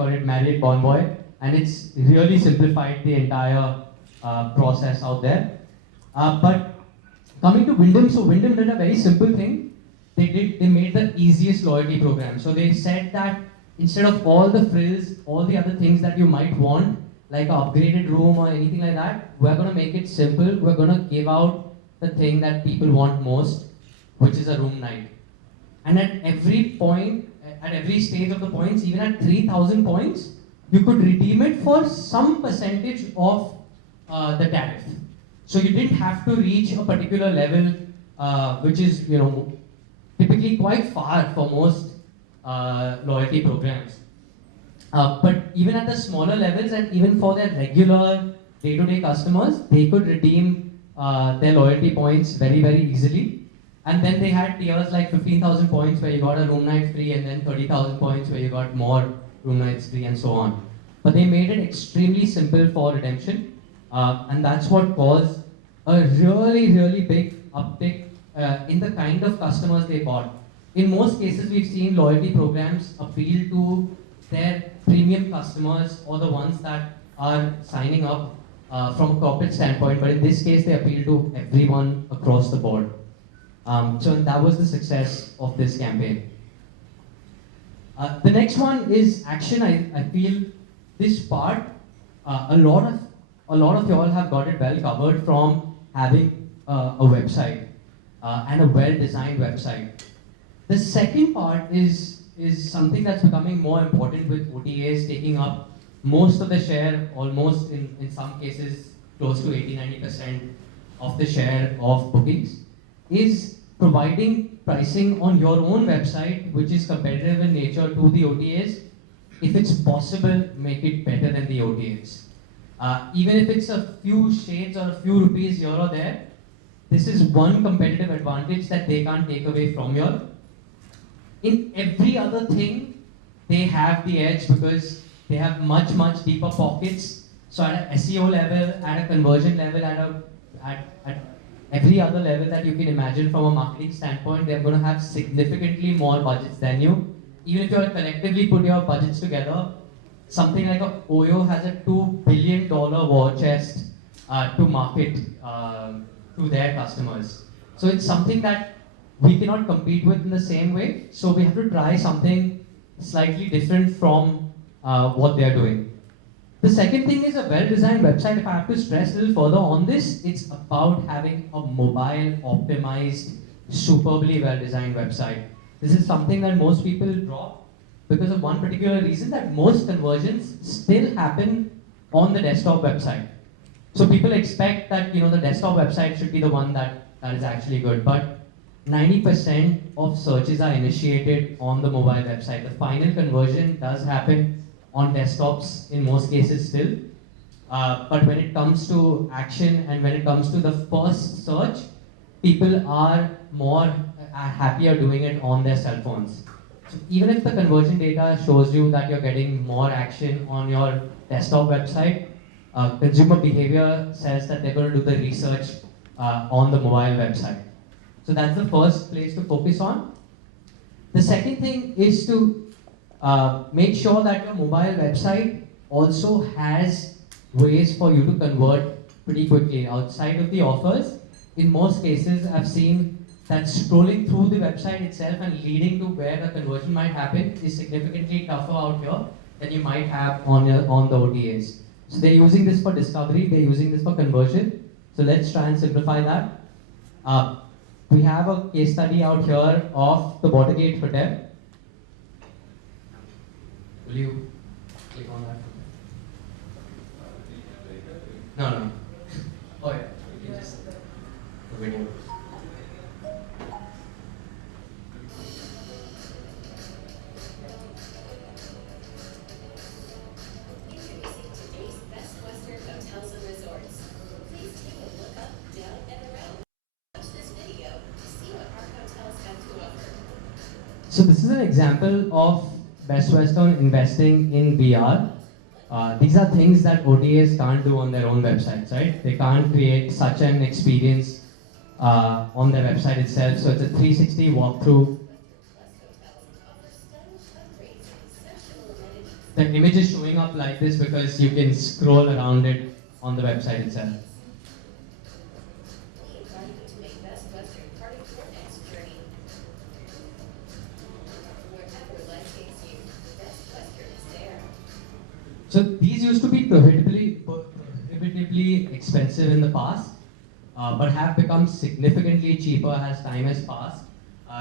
call it Marriott Bonvoy, and it's really simplified the entire process out there. But coming to Wyndham, so Wyndham did a very simple thing. They made the easiest loyalty program. So they said that instead of all the frills, all the other things that you might want, like an upgraded room or anything like that, we're gonna make it simple. We're gonna give out the thing that people want most, which is a room night. And at every point, at every stage of the points, even at 3,000 points, you could redeem it for some percentage of the tariff. So you didn't have to reach a particular level, which is typically quite far for most loyalty programs. But even at the smaller levels and even for their regular day-to-day customers, they could redeem their loyalty points very, very easily. And then they had tiers like 15,000 points where you got a room night free, and then 30,000 points where you got more room nights free, and so on. But they made it extremely simple for redemption, and that's what caused a really, really big uptick in the kind of customers they bought. In most cases, we've seen loyalty programs appeal to their premium customers or the ones that are signing up from a corporate standpoint, but in this case, they appeal to everyone across the board. So that was the success of this campaign. The next one is action. I feel this part, a lot of y'all have got it well covered from having a website and a well-designed website. The second part is something that's becoming more important with OTAs taking up most of the share, almost in some cases close to 80-90% of the share of bookings, is providing pricing on your own website, which is competitive in nature to the OTAs. If it's possible, make it better than the OTAs. Even if it's a few shades or a few rupees here or there, this is one competitive advantage that they can't take away from you. In every other thing, they have the edge because they have much, much deeper pockets. So at an SEO level, at a conversion level, at every other level that you can imagine from a marketing standpoint, they're going to have significantly more budgets than you. Even if you all collectively put your budgets together, something like a OYO has a $2 billion war chest to market to their customers. So it's something that we cannot compete with in the same way. So we have to try something slightly different from what they're doing. The second thing is a well-designed website. If I have to stress a little further on this, it's about having a mobile, optimized, superbly well-designed website. This is something that most people drop because of one particular reason, that most conversions still happen on the desktop website. So people expect that the desktop website should be the one that is actually good, but 90% of searches are initiated on the mobile website. The final conversion does happen on desktops in most cases still. But when it comes to action and when it comes to the first search, people are more happier doing it on their cell phones. So even if the conversion data shows you that you're getting more action on your desktop website, consumer behavior says that they're going to do the research on the mobile website. So that's the first place to focus on. The second thing is to make sure that your mobile website also has ways for you to convert pretty quickly outside of the offers. In most cases, I've seen that scrolling through the website itself and leading to where the conversion might happen is significantly tougher out here than you might have on the OTAs. So they're using this for discovery, they're using this for conversion. So let's try and simplify that. We have a case study out here of the Watergate Hotel. Will you click on that? No. Oh yeah, you can just the video. Introducing today's best Western hotels and resorts. Please take a look up, down, and around. Watch this video to see what our hotels have to offer. So this is an example of Best Western investing in VR. These are things that OTAs can't do on their own websites, right? They can't create such an experience on their website itself. So it's a 360 walkthrough. Plus hotels offer stunning upgrades and exceptional amenities. the image is showing up like this because you can scroll around it on the website itself. We invite you to make Best Western part of your next journey. Wherever life takes you, Best Western is there. So these used to be prohibitively expensive in the past, but have become significantly cheaper as time has passed.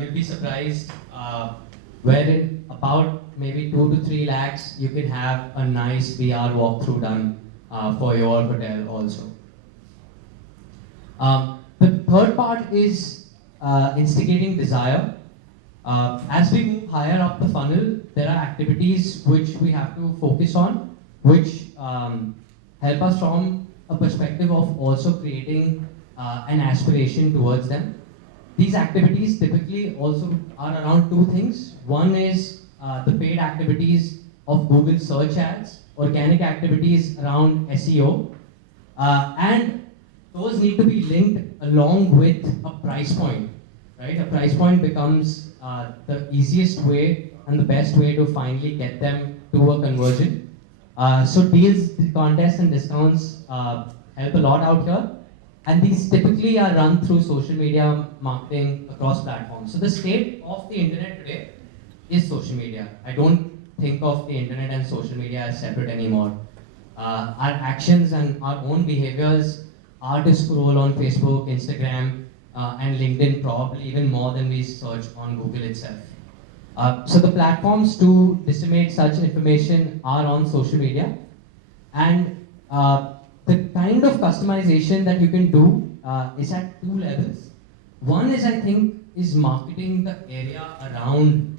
You'll be surprised, wherein about maybe 2 to 3 lakhs, you can have a nice VR walkthrough done for your hotel also. The third part is instigating desire. As we move higher up the funnel, there are activities which we have to focus on, which help us from a perspective of also creating an aspiration towards them. These activities typically also are around two things. One is the paid activities of Google search ads, organic activities around SEO, and those need to be linked along with a price point, right? A price point becomes the easiest way and the best way to finally get them to a conversion. So deals, contests, and discounts help a lot out here. And these typically are run through social media marketing across platforms. So the state of the internet today is social media. I don't think of the internet and social media as separate anymore. Our actions and our own behaviors are to scroll on Facebook, Instagram, and LinkedIn, probably even more than we search on Google itself. So the platforms to disseminate such information are on social media, and the kind of customization that you can do is at two levels. One is, I think, is marketing the area around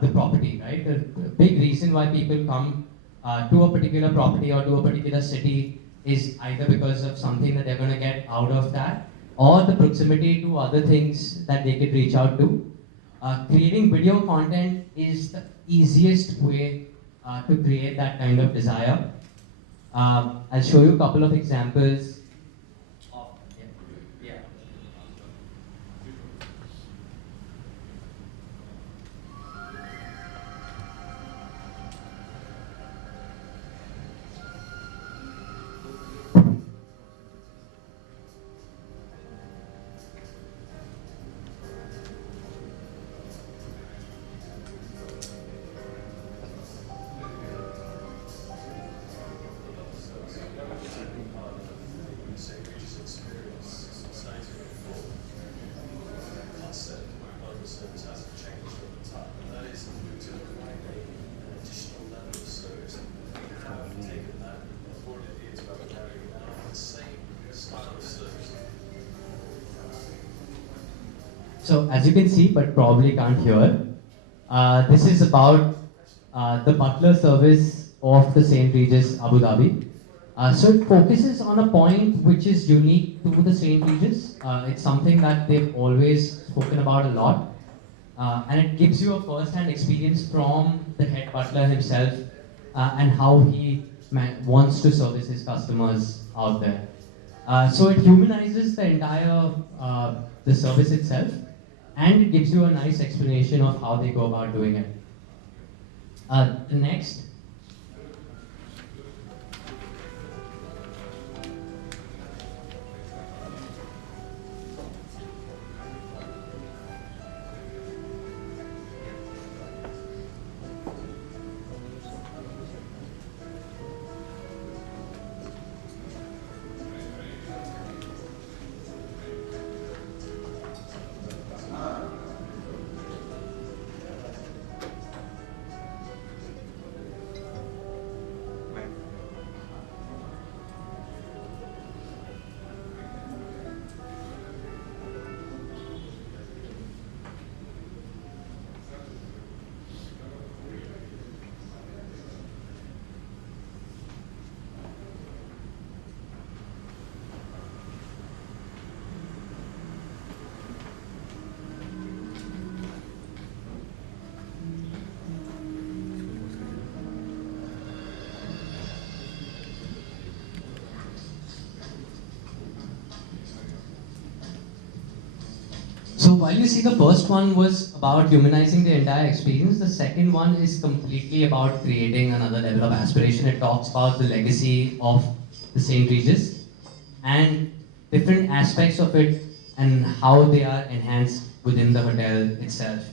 the property, right? The big reason why people come to a particular property or to a particular city is either because of something that they're going to get out of that, or the proximity to other things that they could reach out to. Creating video content is the easiest way to create that kind of desire. I'll show you a couple of examples. Yeah. So as you can see, but probably can't hear, this is about the butler service of the St. Regis Abu Dhabi. So it focuses on a point which is unique to the St. Regis. It's something that they've always spoken about a lot. And it gives you a first-hand experience from the head butler himself and how he wants to service his customers out there. So it humanizes the entire the service itself, and it gives you a nice explanation of how they go about doing it. The next. while you see the first one was about humanizing the entire experience, the second one is completely about creating another level of aspiration. It talks about the legacy of the St. Regis and different aspects of it and how they are enhanced within the hotel itself.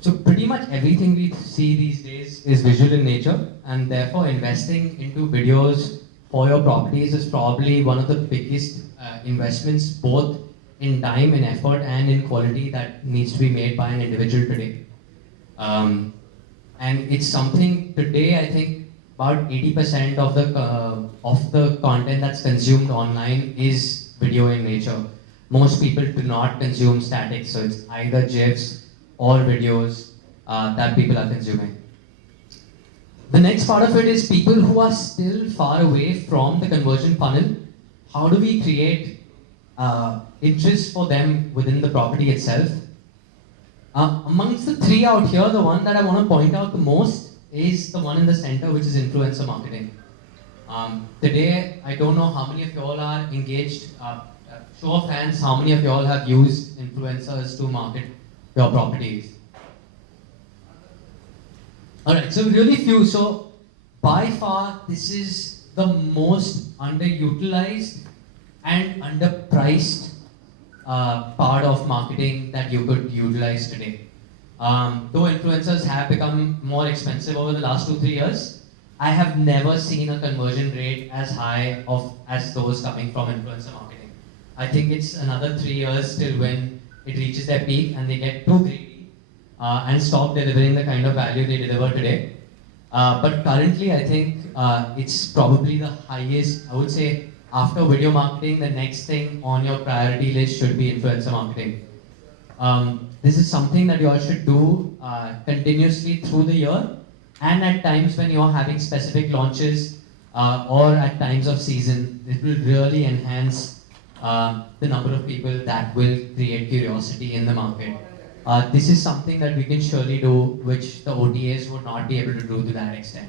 So pretty much everything we see these days is visual in nature, and therefore investing into videos for your properties is probably one of the biggest investments, both in time, in effort, and in quality that needs to be made by an individual today. And it's something today, I think about 80% of the content that's consumed online is video in nature. Most people do not consume static, so it's either GIFs or videos that people are consuming. The next part of it is people who are still far away from the conversion funnel. How do we create interest for them within the property itself? Amongst the three out here, the one that I want to point out the most is the one in the center, which is influencer marketing. Today, I don't know how many of you all are engaged. Show of hands, how many of you all have used influencers to market your properties? Alright, so really few. So by far, this is the most underutilized and underpriced part of marketing that you could utilize today. Though influencers have become more expensive over the last 2-3 years, I have never seen a conversion rate as high as those coming from influencer marketing. I think it's another 3 years till when it reaches their peak and they get too greedy and stop delivering the kind of value they deliver today. But currently, I think it's probably the highest. I would say after video marketing, the next thing on your priority list should be influencer marketing. This is something that you all should do continuously through the year, and at times when you're having specific launches or at times of season. It will really enhance the number of people that will create curiosity in the market. This is something that we can surely do, which the OTAs would not be able to do to that extent.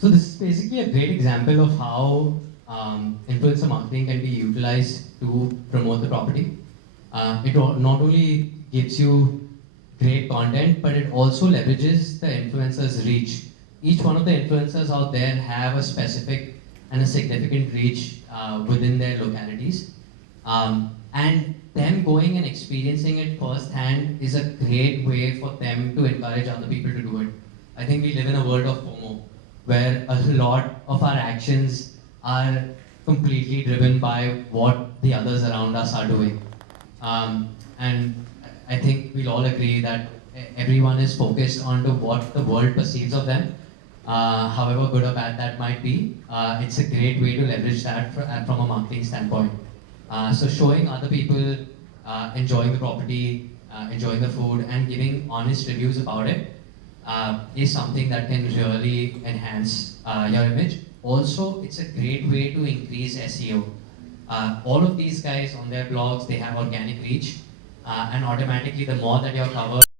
So this is basically a great example of how influencer marketing can be utilized to promote the property. Not only gives you great content, but it also leverages the influencer's reach. Each one of the influencers out there have a specific and a significant reach within their localities. And them going and experiencing it firsthand is a great way for them to encourage other people to do it. I think we live in a world of FOMO, where a lot of our actions are completely driven by what the others around us are doing. And I think we'll all agree that everyone is focused on to what the world perceives of them, however good or bad that might be. It's a great way to leverage that from a marketing standpoint. So showing other people enjoying the property, enjoying the food, and giving honest reviews about it is something that can really enhance your image. Also, it's a great way to increase SEO. All of these guys on their blogs, they have organic reach, and automatically the more that you're covered